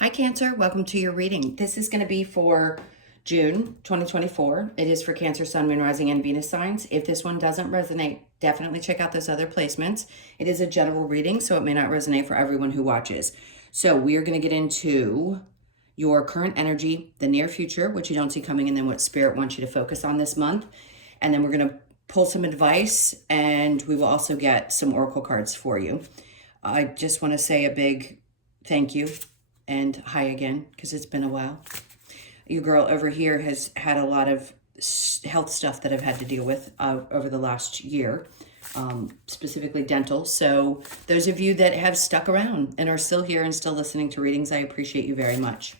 Hi Cancer, welcome to your reading. This is going to be for June 2024. It is for Cancer, Sun, Moon, Rising, and Venus signs. If this one doesn't resonate, definitely check out those other placements. It is a general reading, so it may not resonate for everyone who watches. So we are going to get into your current energy, the near future, which you don't see coming, and then what Spirit wants you to focus on this month. And then we're going to pull some advice, and we will also get some oracle cards for you. I just want to say a big thank you and hi again, because it's been a while. Your girl over here has had a lot of health stuff that I've had to deal with over the last year, specifically dental. So those of you that have stuck around and are still here and still listening to readings, I appreciate you very much.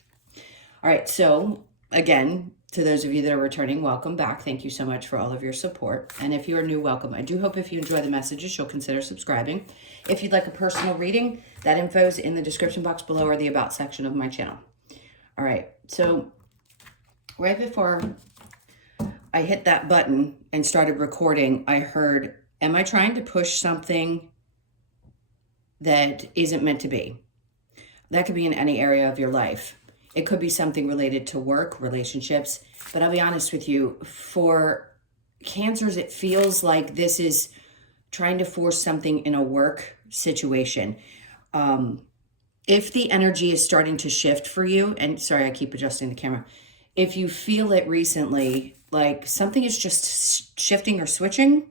All right, so again, to those of you that are returning, welcome back. Thank you so much for all of your support. And if you are new, welcome. I do hope if you enjoy the messages, you'll consider subscribing. If you'd like a personal reading, that info is in the description box below or the About section of my channel. All right, so right before I hit that button and started recording, I heard, am I trying to push something that isn't meant to be? That could be in any area of your life. It could be something related to work, relationships, but I'll be honest with you, for Cancers, it feels like this is trying to force something in a work situation. If the energy is starting to shift for you, and sorry, I keep adjusting the camera. If you feel it recently, like something is just shifting or switching.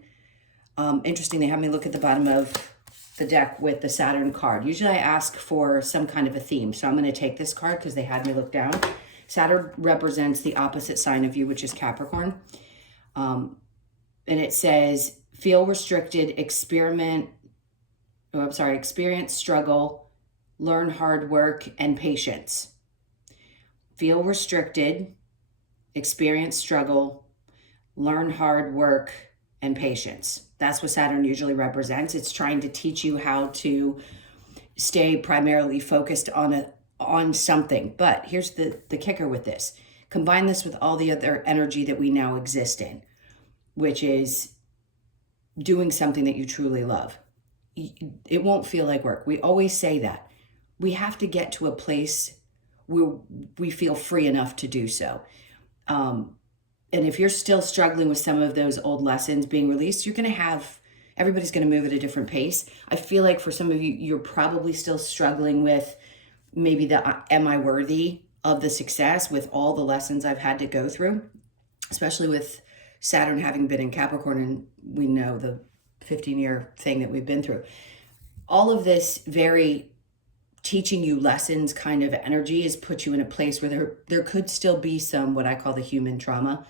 Interesting, they have me look at the bottom of the deck with the Saturn card. Usually I ask for some kind of a theme. So I'm going to take this card because they had me look down. Saturn represents the opposite sign of you, which is Capricorn. And it says, feel restricted, experience struggle, learn hard work, and patience. Feel restricted, experience struggle, learn hard work, and patience. That's what Saturn usually represents. It's trying to teach you how to stay primarily focused on something. But here's the kicker with this. Combine this with all the other energy that we now exist in, which is doing something that you truly love. It won't feel like work. We always say that. We have to get to a place where we feel free enough to do so. And if you're still struggling with some of those old lessons being released, everybody's going to move at a different pace. I feel like for some of you, you're probably still struggling with maybe the am I worthy of the success with all the lessons I've had to go through, especially with Saturn having been in Capricorn, and we know the 15-year thing that we've been through. All of this very teaching you lessons kind of energy has put you in a place where there could still be some what I call the human trauma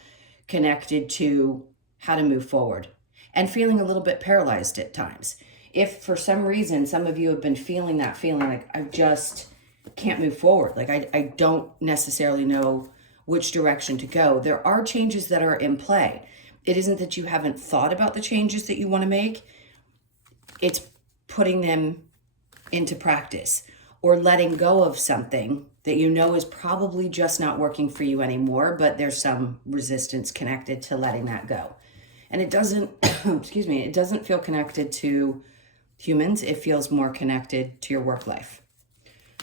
connected to how to move forward and feeling a little bit paralyzed at times. If for some reason some of you have been feeling that feeling like I just can't move forward, like I don't necessarily know which direction to go, there are changes that are in play. It isn't that you haven't thought about the changes that you want to make. It's putting them into practice or letting go of something that you know is probably just not working for you anymore, but there's some resistance connected to letting that go. And it doesn't, excuse me, it doesn't feel connected to humans. It feels more connected to your work life.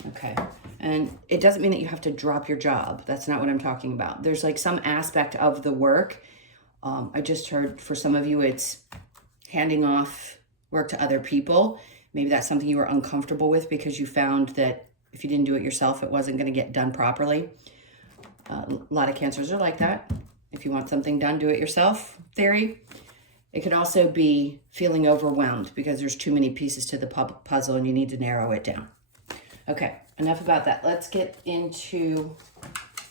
Okay. And it doesn't mean that you have to drop your job. That's not what I'm talking about. There's like some aspect of the work. I just heard for some of you, it's handing off work to other people. Maybe that's something you were uncomfortable with because you found that if you didn't do it yourself, it wasn't going to get done properly. A lot of Cancers are like that. If you want something done, do it yourself theory. It could also be feeling overwhelmed because there's too many pieces to the puzzle and you need to narrow it down. Okay, enough about that. Let's get into,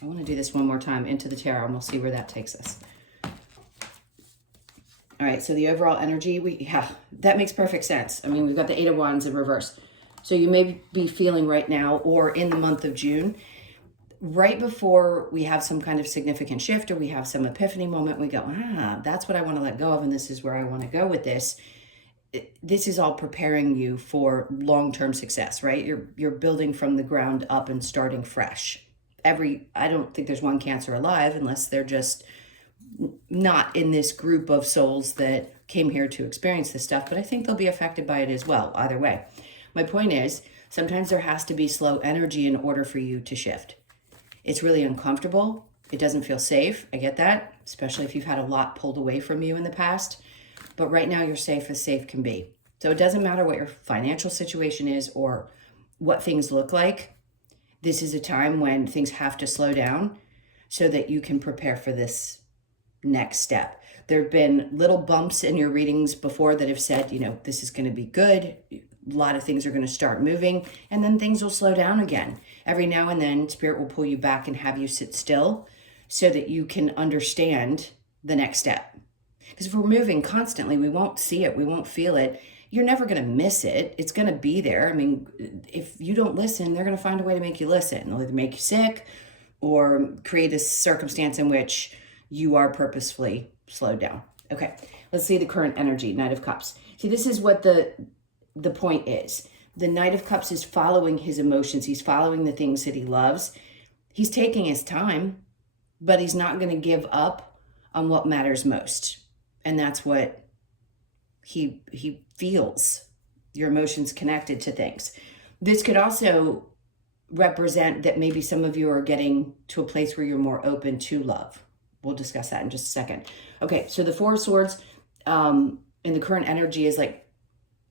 I want to do this one more time, into the tarot, and we'll see where that takes us. All right, so the overall energy, that makes perfect sense. I mean, we've got the Eight of Wands in reverse. So you may be feeling right now, or in the month of June, right before we have some kind of significant shift or we have some epiphany moment, we go, that's what I want to let go of, and this is where I want to go with this. This is all preparing you for long-term success, right? You're building from the ground up and starting fresh. I don't think there's one Cancer alive unless they're just not in this group of souls that came here to experience this stuff, but I think they'll be affected by it as well, either way. My point is, Sometimes there has to be slow energy in order for you to shift. It's really uncomfortable. It doesn't feel safe. I get that, especially if you've had a lot pulled away from you in the past. But right now you're safe as safe can be. So it doesn't matter what your financial situation is or what things look like. This is a time when things have to slow down so that you can prepare for this next step. There have been little bumps in your readings before that have said, you know, this is going to be good. A lot of things are going to start moving, and then things will slow down again. Every now and then, Spirit will pull you back and have you sit still so that you can understand the next step. Because if we're moving constantly, we won't see it, we won't feel it. You're never going to miss it. It's going to be there. I mean, if you don't listen, they're going to find a way to make you listen. They'll either make you sick or create a circumstance in which you are purposefully slowed down. Okay, let's see the current energy, Knight of Cups. See, this is what the point is. The Knight of Cups is following his emotions. He's following the things that he loves. He's taking his time, but he's not going to give up on what matters most. And that's what he feels, your emotions connected to things. This could also represent that maybe some of you are getting to a place where you're more open to love. We'll discuss that in just a second. Okay, so the Four of Swords in the current energy is like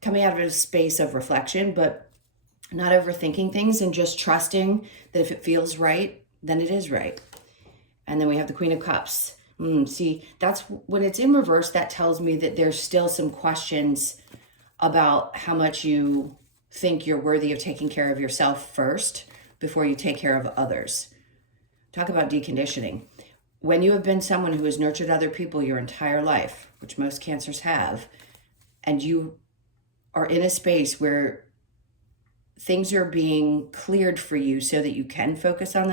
coming out of a space of reflection, but not overthinking things and just trusting that if it feels right, then it is right. And then we have the Queen of Cups. See, that's when it's in reverse, that tells me that there's still some questions about how much you think you're worthy of taking care of yourself first before you take care of others. Talk about deconditioning. When you have been someone who has nurtured other people your entire life, which most Cancers have, and you are in a space where things are being cleared for you so that you can focus on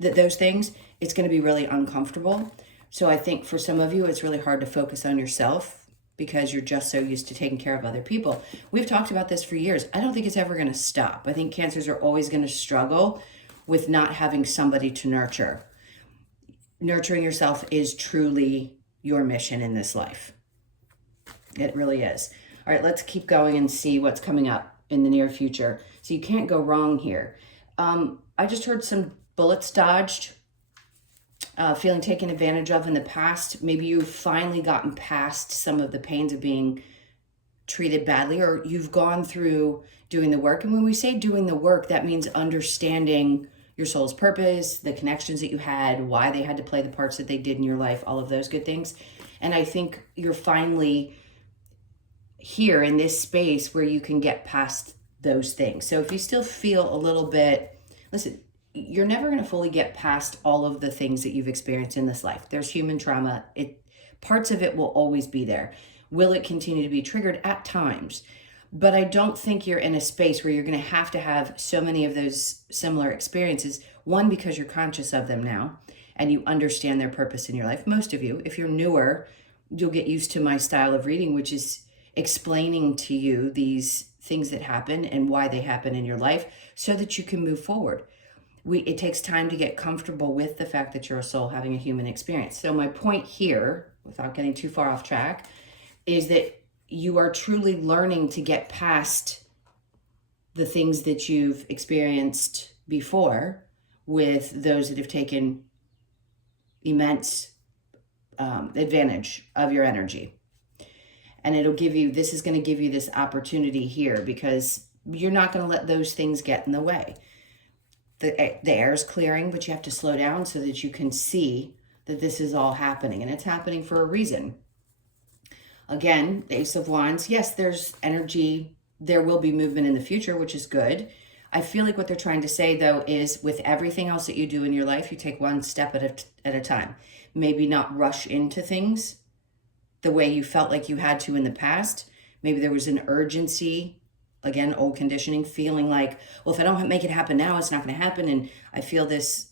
those things, it's going to be really uncomfortable. So I think for some of you, it's really hard to focus on yourself because you're just so used to taking care of other people. We've talked about this for years. I don't think it's ever going to stop. I think Cancers are always going to struggle with not having somebody to nurture. Nurturing yourself is truly your mission in this life. It really is. All right, let's keep going and see what's coming up in the near future. So you can't go wrong here. I just heard some bullets dodged, feeling taken advantage of in the past. Maybe you've finally gotten past some of the pains of being treated badly, or you've gone through doing the work. And when we say doing the work, that means understanding your soul's purpose, the connections that you had, why they had to play the parts that they did in your life, all of those good things. And I think you're finally here in this space where you can get past those things. So if you still feel a little bit, listen, you're never going to fully get past all of the things that you've experienced in this life. There's human trauma. Parts of it will always be there. Will it continue to be triggered? At times. But I don't think you're in a space where you're going to have so many of those similar experiences. One, because you're conscious of them now and you understand their purpose in your life. Most of you, if you're newer, you'll get used to my style of reading, which is explaining to you these things that happen and why they happen in your life so that you can move forward. It takes time to get comfortable with the fact that you're a soul having a human experience. So my point here, without getting too far off track, is that you are truly learning to get past the things that you've experienced before with those that have taken immense advantage of your energy. And this is going to give you this opportunity here because you're not going to let those things get in the way. The air is clearing, but you have to slow down so that you can see that this is all happening. And it's happening for a reason. Again, the Ace of Wands, yes, there's energy. There will be movement in the future, which is good. I feel like what they're trying to say, though, is with everything else that you do in your life, you take one step at a time. Maybe not rush into things the way you felt like you had to in the past. Maybe there was an urgency, again, old conditioning, feeling like, well, if I don't make it happen now, it's not going to happen. And I feel this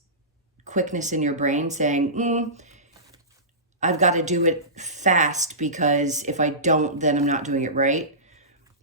quickness in your brain saying, I've got to do it fast because if I don't, then I'm not doing it right.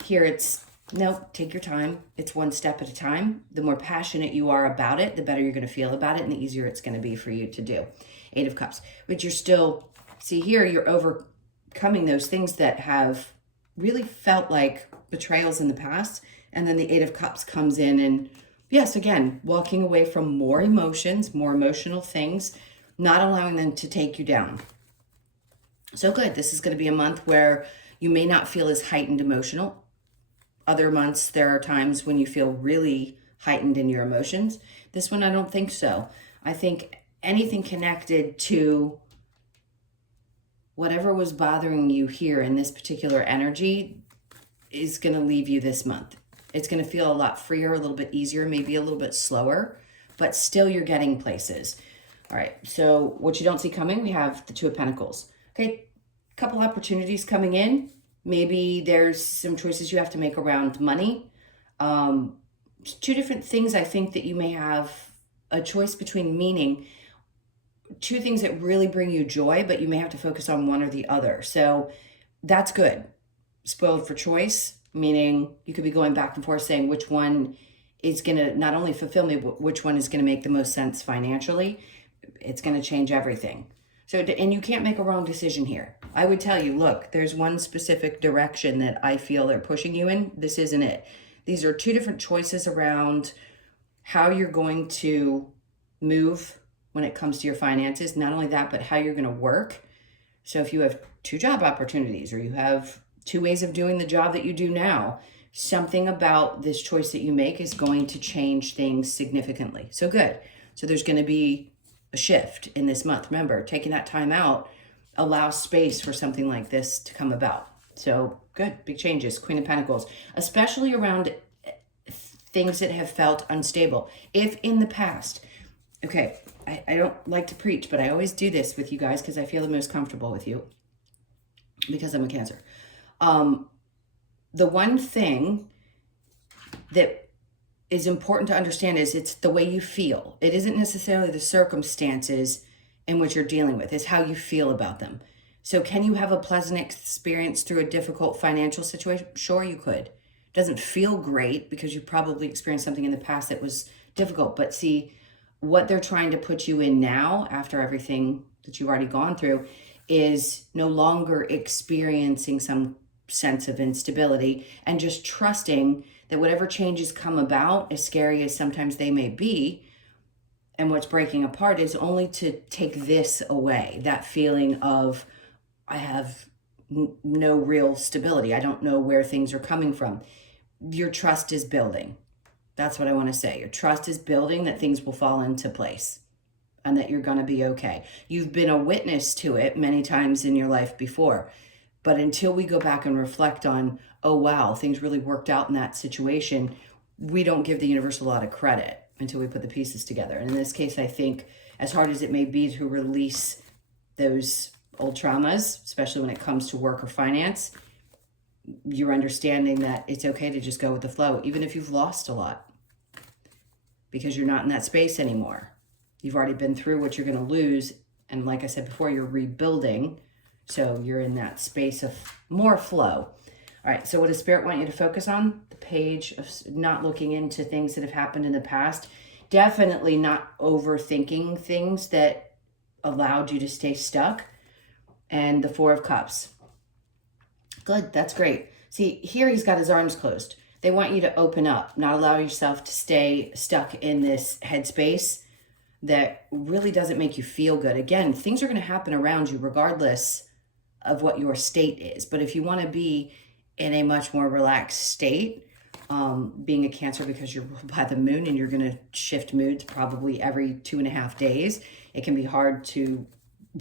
Here it's, no, take your time. It's one step at a time. The more passionate you are about it, the better you're going to feel about it and the easier it's going to be for you to do. Eight of Cups. But you're still, see here, you're overcoming those things that have really felt like betrayals in the past And then the Eight of Cups comes in, and yes, again, walking away from more emotions, more emotional things, not allowing them to take you down. So good. This is going to be a month where you may not feel as heightened emotional. Other months, there are times when you feel really heightened in your emotions. This one, I don't think so. I think anything connected to whatever was bothering you here in this particular energy is going to leave you this month. It's going to feel a lot freer, a little bit easier, maybe a little bit slower, but still you're getting places. All right, so what you don't see coming, we have the Two of Pentacles. Okay, couple opportunities coming in. Maybe there's some choices you have to make around money. Two different things I think that you may have a choice between, meaning two things that really bring you joy, but you may have to focus on one or the other. So that's good. Spoiled for choice, meaning you could be going back and forth saying which one is going to not only fulfill me, but which one is going to make the most sense financially. It's going to change everything. So, and you can't make a wrong decision here. I would tell you, look, there's one specific direction that I feel they're pushing you in. This isn't it. These are two different choices around how you're going to move when it comes to your finances. Not only that, but how you're going to work. So if you have two job opportunities, or you have two ways of doing the job that you do now, something about this choice that you make is going to change things significantly. So good. So there's going to be a shift in this month. Remember, taking that time out allows space for something like this to come about. So good, big changes. Queen of Pentacles, especially around things that have felt unstable. If in the past, okay, I don't like to preach, but I always do this with you guys because I feel the most comfortable with you because I'm a Cancer. The one thing that is important to understand is it's the way you feel. It isn't necessarily the circumstances in which you're dealing with. It's how you feel about them. So can you have a pleasant experience through a difficult financial situation? Sure, you could. It doesn't feel great because you probably experienced something in the past that was difficult. But see, what they're trying to put you in now, after everything that you've already gone through, is no longer experiencing some sense of instability and just trusting that whatever changes come about, as scary as sometimes they may be, and what's breaking apart, is only to take this away, that feeling of, I have no real stability. I don't know where things are coming from. Your trust is building. That's what I want to say. Your trust is building that things will fall into place and that you're going to be okay. You've been a witness to it many times in your life before. But until we go back and reflect on, oh, wow, things really worked out in that situation, we don't give the universe a lot of credit until we put the pieces together. And in this case, I think, as hard as it may be to release those old traumas, especially when it comes to work or finance, you're understanding that it's okay to just go with the flow, even if you've lost a lot, because you're not in that space anymore. You've already been through what you're going to lose. And like I said before, you're rebuilding. So you're in that space of more flow. All right, so what does Spirit want you to focus on? The page of not looking into things that have happened in the past. Definitely not overthinking things that allowed you to stay stuck. And the Four of Cups. Good, that's great. See, here he's got his arms closed. They want you to open up, not allow yourself to stay stuck in this headspace that really doesn't make you feel good. Again, things are going to happen around you regardless of what your state is. But if you want to be in a much more relaxed state, being a Cancer, because you're ruled by the moon and you're going to shift moods probably every 2.5 days, it can be hard to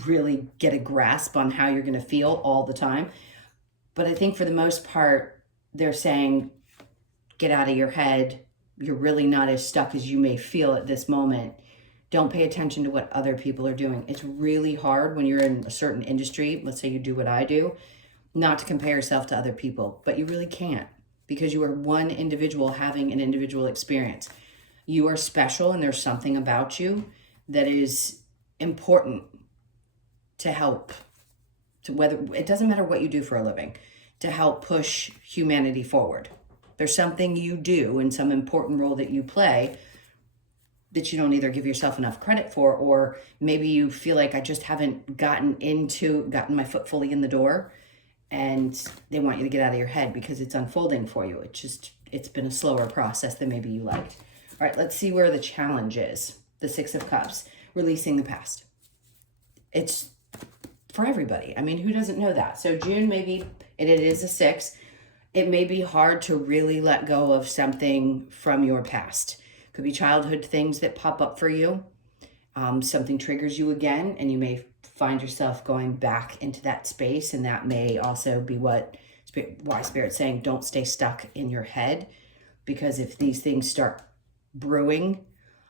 really get a grasp on how you're going to feel all the time. But I think for the most part, they're saying, get out of your head. You're really not as stuck as you may feel at this moment. Don't pay attention to what other people are doing. It's really hard when you're in a certain industry, let's say you do what I do, not to compare yourself to other people, but you really can't, because you are one individual having an individual experience. You are special, and there's something about you that is important to help, to whether, it doesn't matter what you do for a living, to help push humanity forward. There's something you do and some important role that you play that you don't either give yourself enough credit for, or maybe you feel like, I just haven't gotten my foot fully in the door, and they want you to get out of your head because it's unfolding for you. It's it's been a slower process than maybe you liked. All right, let's see where the challenge is. The Six of Cups, releasing the past. It's for everybody. I mean, who doesn't know that? So June, maybe, and it is a 6. It may be hard to really let go of something from your past. Could be childhood things that pop up for you. Something triggers you again, and you may find yourself going back into that space, and that may also be why Spirit's saying don't stay stuck in your head, because if these things start brewing,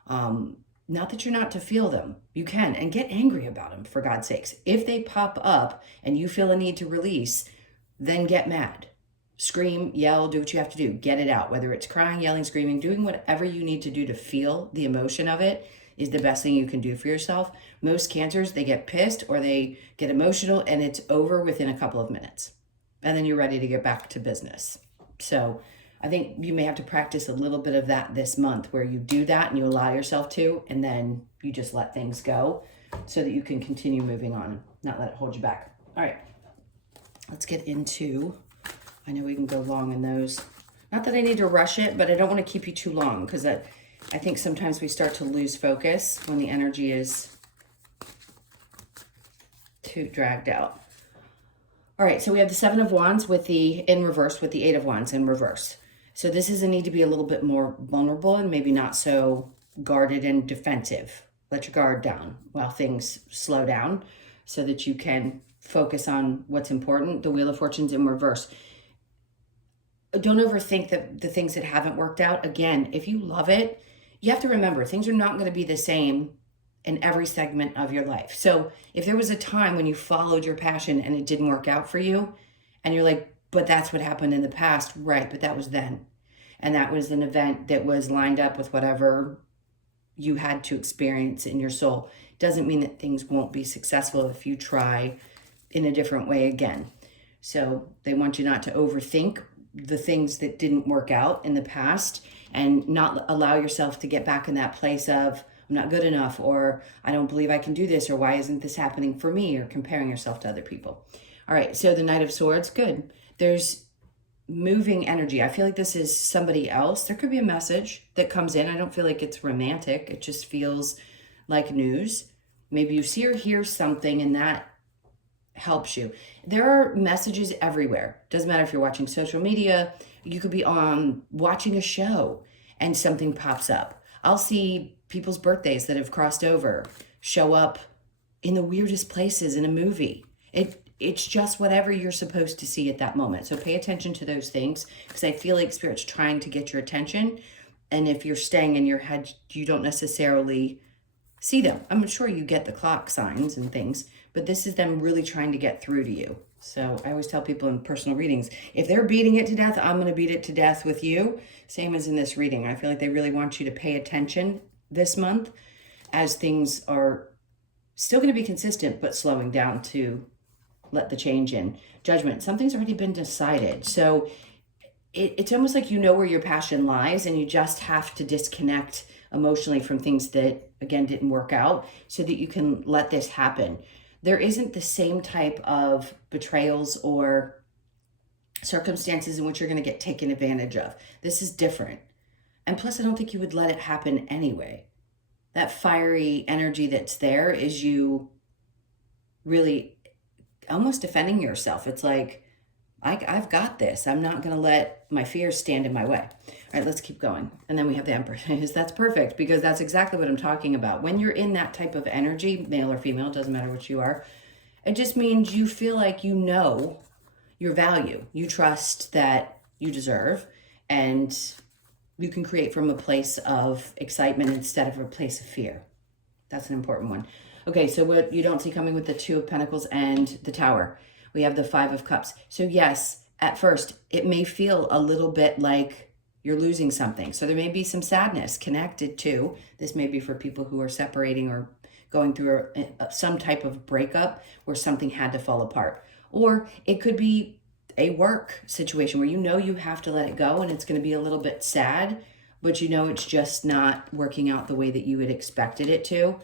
not that you're not to feel them, you can, and get angry about them, for God's sakes. If they pop up and you feel a need to release, then get mad. Scream, yell, do what you have to do. Get it out. Whether it's crying, yelling, screaming, doing whatever you need to do to feel the emotion of it is the best thing you can do for yourself. Most cancers, they get pissed or they get emotional and it's over within a couple of minutes. And then you're ready to get back to business. So I think you may have to practice a little bit of that this month, where you do that and you allow yourself to, and then you just let things go so that you can continue moving on and not let it hold you back. All right, let's get into, I know we can go long in those. Not that I need to rush it, but I don't want to keep you too long, because I think sometimes we start to lose focus when the energy is too dragged out. All right, so we have the 7 of Wands in reverse with the 8 of Wands in reverse. So this is a need to be a little bit more vulnerable and maybe not so guarded and defensive. Let your guard down while things slow down so that you can focus on what's important. The Wheel of Fortune's in reverse. Don't overthink the things that haven't worked out. Again, if you love it, you have to remember things are not going to be the same in every segment of your life. So if there was a time when you followed your passion and it didn't work out for you, and you're like, but that's what happened in the past, right? But that was then. And that was an event that was lined up with whatever you had to experience in your soul. Doesn't mean that things won't be successful if you try in a different way again. So they want you not to overthink the things that didn't work out in the past, and not allow yourself to get back in that place of, I'm not good enough, or I don't believe I can do this, or why isn't this happening for me, or comparing yourself to other people. All right, so the Knight of Swords, good. There's moving energy. I feel like this is somebody else. There could be a message that comes in. I don't feel like it's romantic. It just feels like news. Maybe you see or hear something and that helps you. There are messages everywhere. Doesn't matter if you're watching social media. You could be on watching a show and something pops up. I'll see people's birthdays that have crossed over show up in the weirdest places in a movie. It's just whatever you're supposed to see at that moment. So pay attention to those things, because I feel like Spirit's trying to get your attention. And if you're staying in your head, you don't necessarily see them. I'm sure you get the clock signs and things, but this is them really trying to get through to you. So I always tell people in personal readings, if they're beating it to death, I'm going to beat it to death with you. Same as in this reading. I feel like they really want you to pay attention this month, as things are still going to be consistent, but slowing down to let the change in. Judgment, something's already been decided. So it's almost like you know where your passion lies, and you just have to disconnect emotionally from things that, again, didn't work out, so that you can let this happen. There isn't the same type of betrayals or circumstances in which you're going to get taken advantage of. This is different. And plus, I don't think you would let it happen anyway. That fiery energy that's there is you really almost defending yourself. It's like, I've got this. I'm not going to let my fears stand in my way. All right, let's keep going. And then we have the Empress. That's perfect, because that's exactly what I'm talking about. When you're in that type of energy, male or female, doesn't matter what you are, it just means you feel like you know your value. You trust that you deserve, and you can create from a place of excitement instead of a place of fear. That's an important one. Okay, so what you don't see coming with the 2 of Pentacles and the Tower, we have the 5 of Cups. So yes, at first, it may feel a little bit like you're losing something. So there may be some sadness connected to, this may be for people who are separating or going through some type of breakup where something had to fall apart. Or it could be a work situation where you know you have to let it go, and it's going to be a little bit sad, but you know it's just not working out the way that you had expected it to,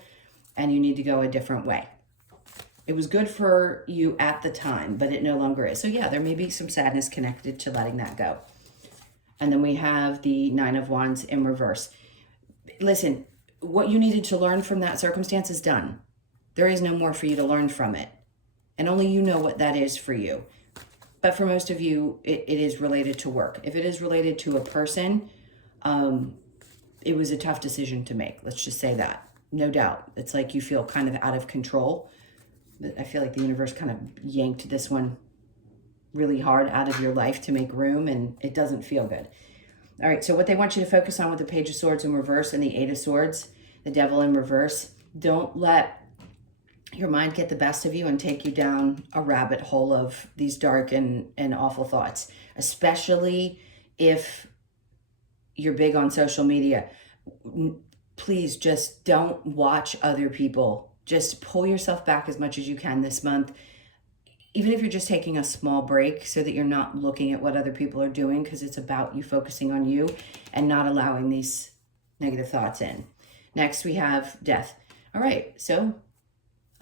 and you need to go a different way. It was good for you at the time, but it no longer is. So yeah, there may be some sadness connected to letting that go. And then we have the Nine of Wands in reverse. Listen, what you needed to learn from that circumstance is done. There is no more for you to learn from it. And only you know what that is for you. But for most of you, it is related to work. If it is related to a person, it was a tough decision to make. Let's just say that. No doubt. It's like you feel kind of out of control. But I feel like the universe kind of yanked this one really hard out of your life to make room, and it doesn't feel good. All right, so what they want you to focus on with the Page of Swords in reverse and the Eight of Swords, the Devil in reverse, don't let your mind get the best of you and take you down a rabbit hole of these dark and awful thoughts, especially if you're big on social media. Please just don't watch other people. Just pull yourself back as much as you can this month, even if you're just taking a small break so that you're not looking at what other people are doing, because it's about you focusing on you and not allowing these negative thoughts in. Next, we have death. All right, so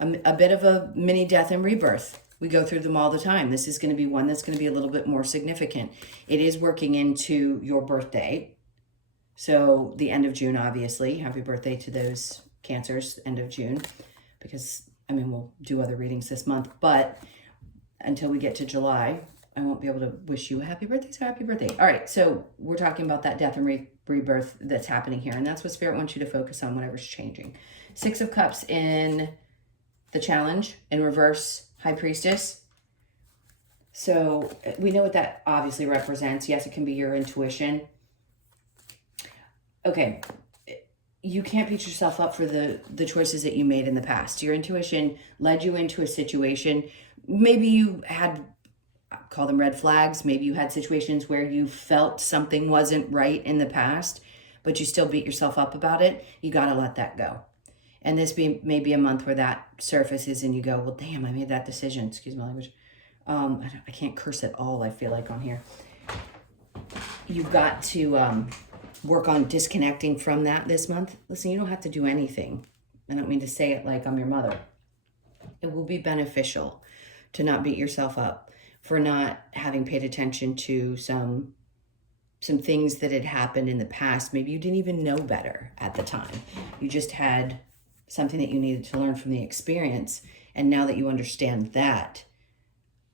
a bit of a mini death and rebirth. We go through them all the time. This is going to be one that's going to be a little bit more significant. It is working into your birthday. So the end of June, obviously. Happy birthday to those Cancers, end of June. Because, I mean, we'll do other readings this month. But until we get to July, I won't be able to wish you a happy birthday. So happy birthday. All right, so we're talking about that death and rebirth that's happening here. And that's what Spirit wants you to focus on, whatever's changing. Six of Cups in the Challenge, in reverse, High Priestess. So we know what that obviously represents. Yes, it can be your intuition. Okay, you can't beat yourself up for the choices that you made in the past. Your intuition led you into a situation. Maybe you had, call them red flags. Maybe you had situations where you felt something wasn't right in the past, but you still beat yourself up about it. You got to let that go. And this may be a month where that surfaces and you go, well, damn, I made that decision. Excuse my language. I can't curse at all, I feel like, on here. You've got to work on disconnecting from that this month. Listen, you don't have to do anything. I don't mean to say it like I'm your mother. It will be beneficial to not beat yourself up for not having paid attention to some things that had happened in the past. Maybe you didn't even know better at the time. You just had something that you needed to learn from the experience. And now that you understand that,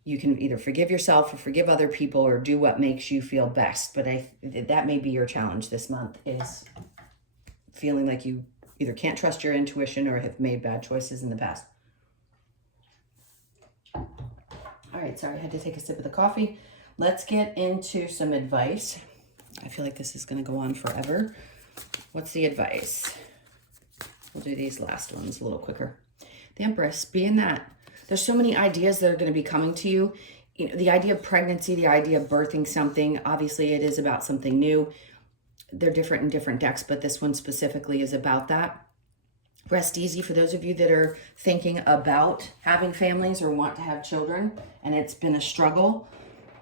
you can either forgive yourself or forgive other people or do what makes you feel best. But that may be your challenge this month, is feeling like you either can't trust your intuition or have made bad choices in the past. All right, sorry, I had to take a sip of the coffee. Let's get into some advice. I feel like this is going to go on forever. What's the advice? We'll do these last ones a little quicker. The Empress, being that there's so many ideas that are going to be coming to you. You know, the idea of pregnancy, the idea of birthing something, obviously it is about something new. They're different in different decks, but this one specifically is about that. Rest easy for those of you that are thinking about having families or want to have children, and it's been a struggle.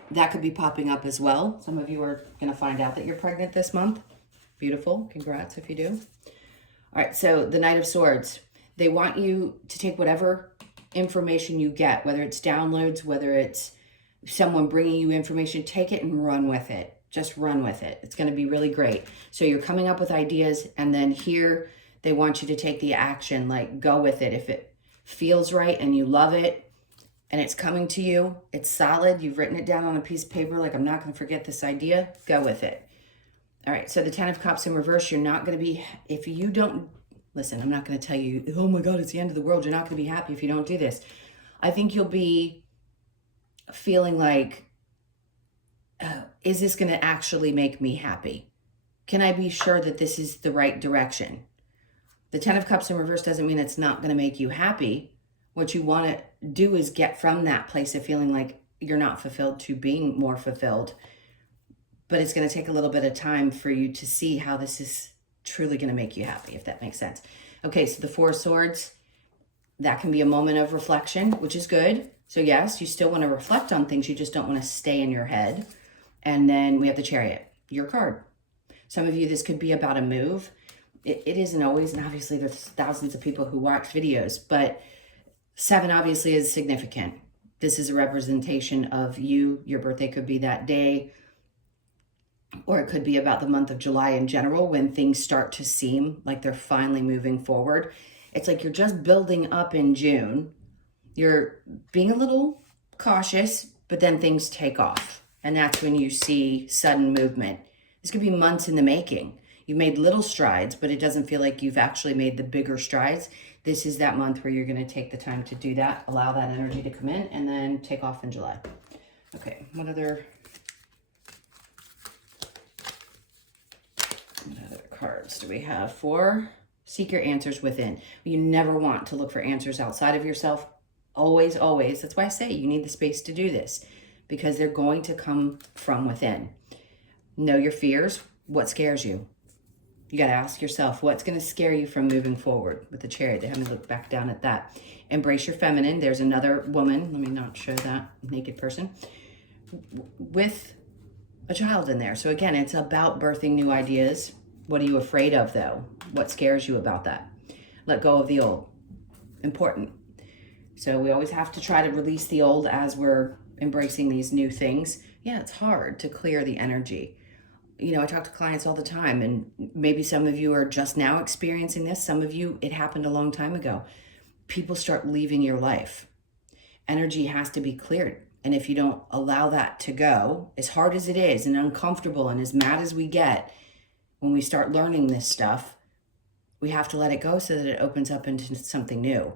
That could be popping up as well. Some of you are going to find out that you're pregnant this month. Beautiful. Congrats if you do. All right, so the Knight of Swords. They want you to take whatever information you get, whether it's downloads, whether it's someone bringing you information, take it and run with it. Just run with it. It's going to be really great. So you're coming up with ideas, and then here they want you to take the action, like go with it. If it feels right and you love it and it's coming to you, it's solid, you've written it down on a piece of paper, like I'm not going to forget this idea, go with it. All right, so the Ten of Cups in reverse, you're not going to be, if you don't, listen, I'm not going to tell you, oh my God, it's the end of the world. You're not going to be happy if you don't do this. I think you'll be feeling like, is this going to actually make me happy? Can I be sure that this is the right direction? The Ten of Cups in reverse doesn't mean it's not going to make you happy. What you want to do is get from that place of feeling like you're not fulfilled to being more fulfilled. But it's going to take a little bit of time for you to see how this is truly going to make you happy, if that makes sense. Okay, so the Four of Swords, that can be a moment of reflection, which is good. So yes, you still want to reflect on things, you just don't want to stay in your head. And then we have the Chariot, your card. Some of you, this could be about a move. It isn't always, and obviously there's thousands of people who watch videos, but 7 obviously is significant. This is a representation of you. Your birthday could be that day. or it could be about the month of July in general when things start to seem like they're finally moving forward. It's like you're just building up in June. You're being a little cautious, but then things take off. And that's when you see sudden movement. This could be months in the making. You've made little strides, but it doesn't feel like you've actually made the bigger strides. This is that month where you're going to take the time to do that, allow that energy to come in, and then take off in July. Okay, what other cards do we have for seek your answers within? You never want to look for answers outside of yourself. Always, always. That's why I say you need the space to do this, because they're going to come from within. Know your fears. What scares you? You got to ask yourself, what's going to scare you from moving forward with the Chariot? They have me look back down at that. Embrace your feminine. There's another woman. Let me not show that naked person with a child in there. So again, it's about birthing new ideas. What are you afraid of, though? What scares you about that? Let go of the old. Important. So we always have to try to release the old as we're embracing these new things. Yeah, it's hard to clear the energy. You know, I talk to clients all the time, and maybe some of you are just now experiencing this. Some of you, it happened a long time ago. People start leaving your life. Energy has to be cleared. And if you don't allow that to go, as hard as it is and uncomfortable and as mad as we get, when we start learning this stuff, we have to let it go so that it opens up into something new.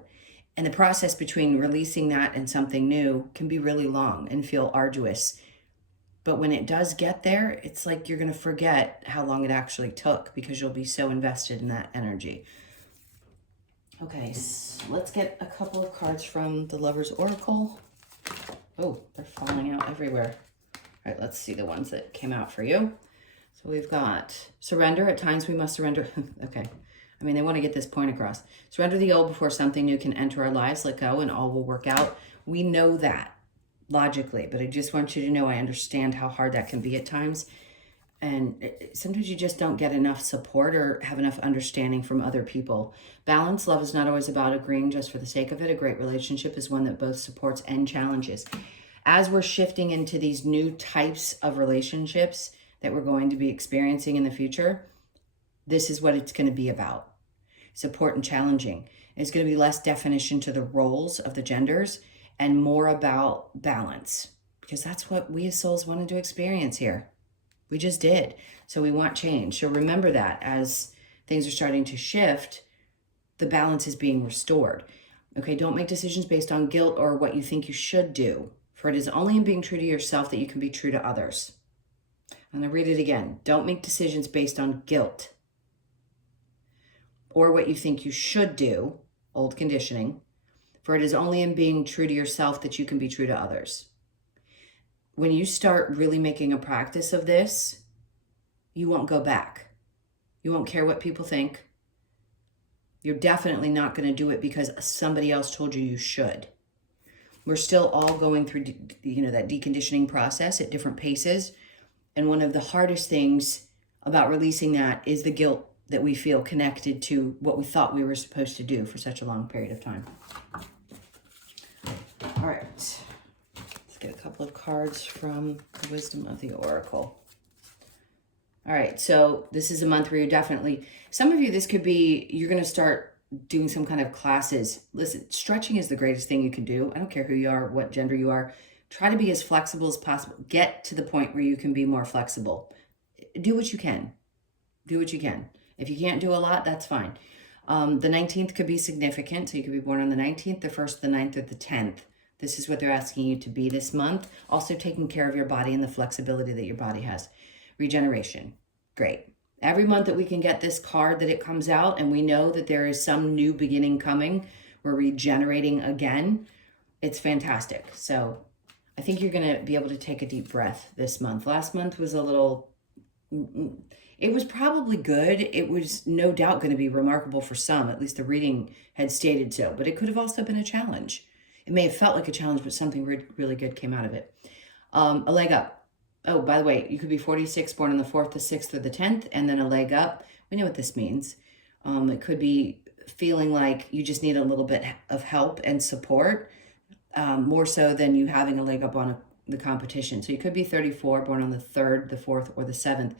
And the process between releasing that and something new can be really long and feel arduous. But when it does get there, it's like you're going to forget how long it actually took because you'll be so invested in that energy. Okay, so let's get a couple of cards from the Lover's Oracle. Oh, they're falling out everywhere. All right, let's see the ones that came out for you. So we've got surrender. At times we must surrender. Okay. I mean, they want to get this point across. Surrender the old before something new can enter our lives. Let go and all will work out. We know that logically, but I just want you to know I understand how hard that can be at times. And sometimes you just don't get enough support or have enough understanding from other people. Balance. Love is not always about agreeing just for the sake of it. A great relationship is one that both supports and challenges. As we're shifting into these new types of relationships that we're going to be experiencing in the future, this is what it's going to be about. Support and challenging. It's going to be less definition to the roles of the genders and more about balance, because that's what we as souls wanted to experience here. We just did. So we want change. So remember that as things are starting to shift, the balance is being restored. Okay, don't make decisions based on guilt or what you think you should do, for it is only in being true to yourself that you can be true to others. I'm going to read it again. Don't make decisions based on guilt or what you think you should do, old conditioning, for it is only in being true to yourself that you can be true to others. When you start really making a practice of this, you won't go back. You won't care what people think. You're definitely not going to do it because somebody else told you you should. We're still all going through, that deconditioning process at different paces. And one of the hardest things about releasing that is the guilt that we feel connected to what we thought we were supposed to do for such a long period of time. All right, let's get a couple of cards from the Wisdom of the Oracle. All right, so this is a month where you're definitely, some of you, this could be, you're going to start doing some kind of classes. Listen, stretching is the greatest thing you can do. I don't care who you are, what gender you are. Try to be as flexible as possible. Get to the point where you can be more flexible. Do what you can. Do what you can. If you can't do a lot, that's fine. The 19th could be significant. So you could be born on the 19th, the 1st, the 9th, or the 10th. This is what they're asking you to be this month. Also taking care of your body and the flexibility that your body has. Regeneration. Great. Every month that we can get this card that it comes out and we know that there is some new beginning coming, we're regenerating again, it's fantastic. So I think you're going to be able to take a deep breath this month. Last month was a little, it was probably good. It was no doubt going to be remarkable for some, at least the reading had stated so, but it could have also been a challenge. It may have felt like a challenge, but something really good came out of it. A leg up. Oh, by the way, you could be 46, born on the 4th, the 6th, or the 10th, and then a leg up. We know what this means. It could be feeling like you just need a little bit of help and support, more so than you having a leg up on the competition. So you could be 34, born on the 3rd, the 4th, or the 7th.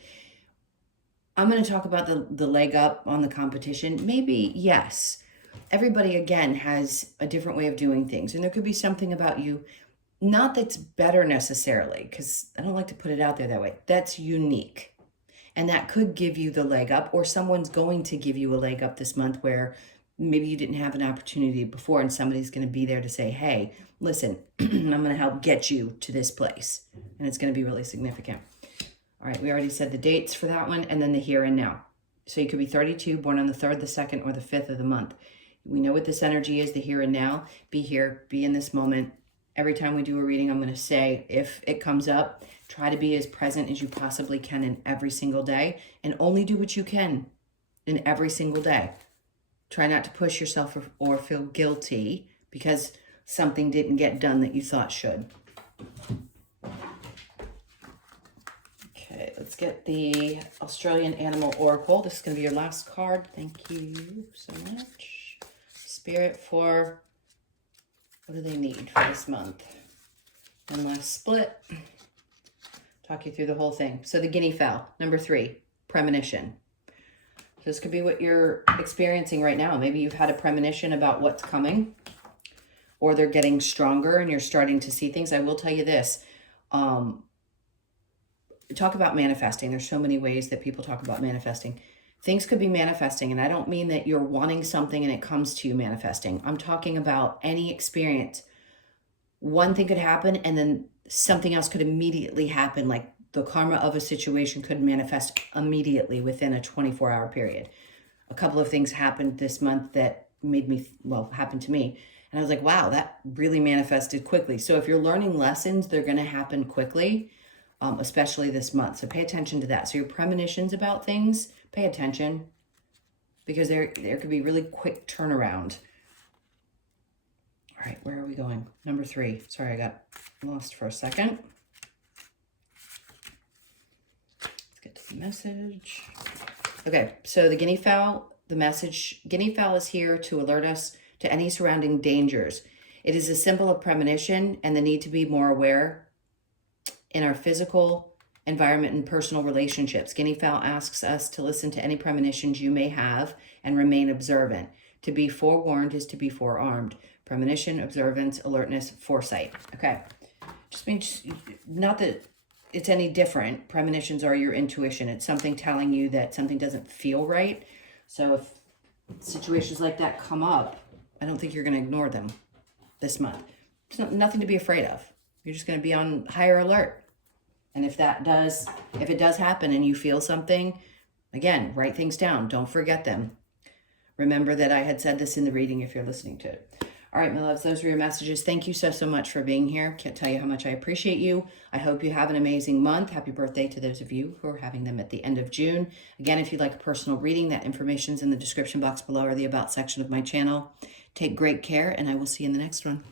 I'm going to talk about the leg up on the competition. Maybe, yes. Everybody, again, has a different way of doing things. And there could be something about you, not that's better necessarily, because I don't like to put it out there that way. That's unique. And that could give you the leg up, or someone's going to give you a leg up this month where maybe you didn't have an opportunity before and somebody's going to be there to say, hey, listen, I'm going to help get you to this place. And it's going to be really significant. All right, we already said the dates for that one, and then the here and now. So you could be 32, born on the 3rd, the 2nd, or the 5th of the month. We know what this energy is, the here and now. Be here, be in this moment. Every time we do a reading, I'm going to say, if it comes up, try to be as present as you possibly can in every single day, and only do what you can in every single day. Try not to push yourself or feel guilty because something didn't get done that you thought should. Okay, let's get the Australian Animal Oracle. This is going to be your last card. Thank you so much. Spirit for, what do they need for this month? One last split. Talk you through the whole thing. So the guinea fowl, number 3, premonition. This could be what you're experiencing right now. Maybe you've had a premonition about what's coming, or they're getting stronger and you're starting to see things. I will tell you this. Talk about manifesting. There's so many ways that people talk about manifesting. Things could be manifesting, and I don't mean that you're wanting something and it comes to you manifesting. I'm talking about any experience. One thing could happen and then something else could immediately happen, like the karma of a situation could manifest immediately within a 24-hour period. A couple of things happened this month that made me, happened to me. And I was like, wow, that really manifested quickly. So if you're learning lessons, they're going to happen quickly, especially this month. So pay attention to that. So your premonitions about things, pay attention, because there could be really quick turnaround. All right, where are we going? Number 3. Sorry, I got lost for a second. Let's get to the message. Okay, so the guinea fowl, the message, guinea fowl is here to alert us to any surrounding dangers. It is a symbol of premonition and the need to be more aware in our physical environment and personal relationships. Guinea fowl asks us to listen to any premonitions you may have and remain observant. To be forewarned is to be forearmed. Premonition, observance, alertness, foresight. Okay, just means not that it's any different. Premonitions are your intuition. It's something telling you that something doesn't feel right. So if situations like that come up, I don't think you're going to ignore them this month. There's nothing to be afraid of. You're just going to be on higher alert. And if it does happen and you feel something, again, write things down. Don't forget them. Remember that I had said this in the reading if you're listening to it. All right, my loves, those were your messages. Thank you so much for being here. Can't tell you how much I appreciate you. I hope you have an amazing month. Happy birthday to those of you who are having them at the end of June. Again, if you'd like a personal reading, that information's in the description box below or the About section of my channel. Take great care, and I will see you in the next one.